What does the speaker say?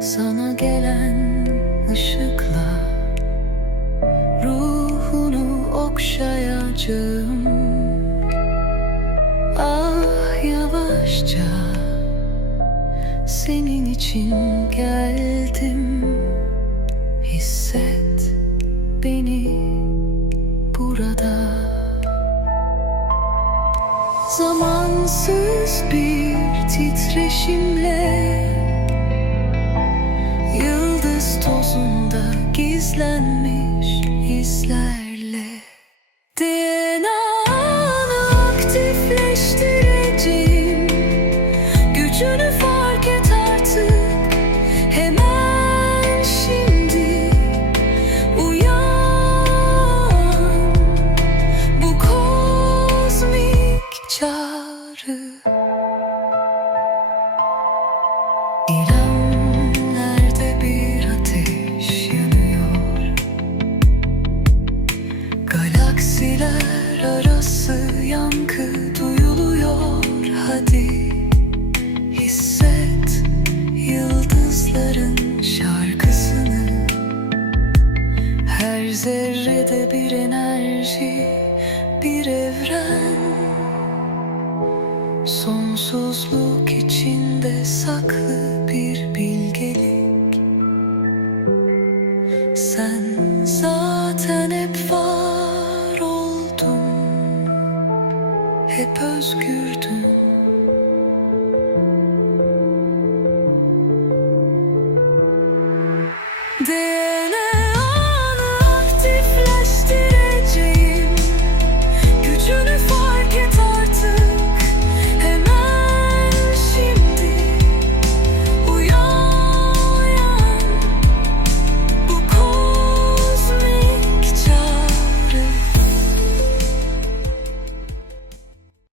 Sana gelen ışıkla Ruhunu okşayacağım. Ah yavaşça Senin için geldim. Hisset beni burada. Zamansız bir titreşimle Yıldız tozunda gizlenmiş hisler arası yankı duyuluyor hadi. Hisset yıldızların şarkısını. Her zerrede bir enerji, bir evren. Sonsuzluk içinde saklı bir bilgelik. Sen zaten hep özgürdün.